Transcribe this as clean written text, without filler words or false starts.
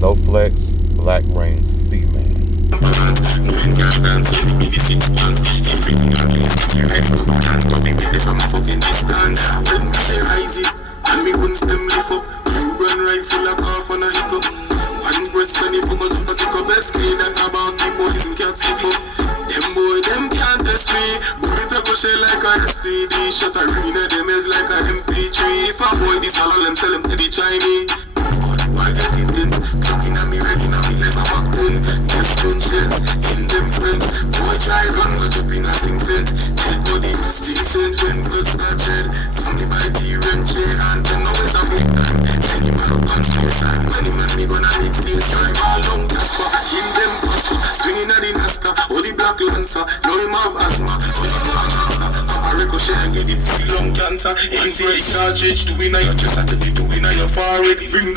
No Flex, Black Rain, Cman. Everything I need, right from my hands, but me ready from my fucking distance. When me say rise it, and me guns them lift up. You run rifle like half on a hiccup. One person if you go jump a kick up, best clean that about the boys and cats stiff up. Them boy, them can't test me. Bullet a go shell like a STD. Shot a arena, them is like a MP3. If a boy this all them tell them to the Chinese. Why get it in? Looking at me, ready now, me life I'm locked in. Death punches, in them friends. Boy try run, go jump in a sing fence. Dead body, still sense when blood start shed. Family by the wrench, and them know it's a big time. Any man who wants to stand, many man me gonna need this time. All long Casper, kill them faster. Swinging at the NASCAR, or the black lancer. Know him have asthma, or the Papa ricochet and get the pussy lung cancer. Empty the cartridge, doing a your chest, I take it doing a your forehead. Bring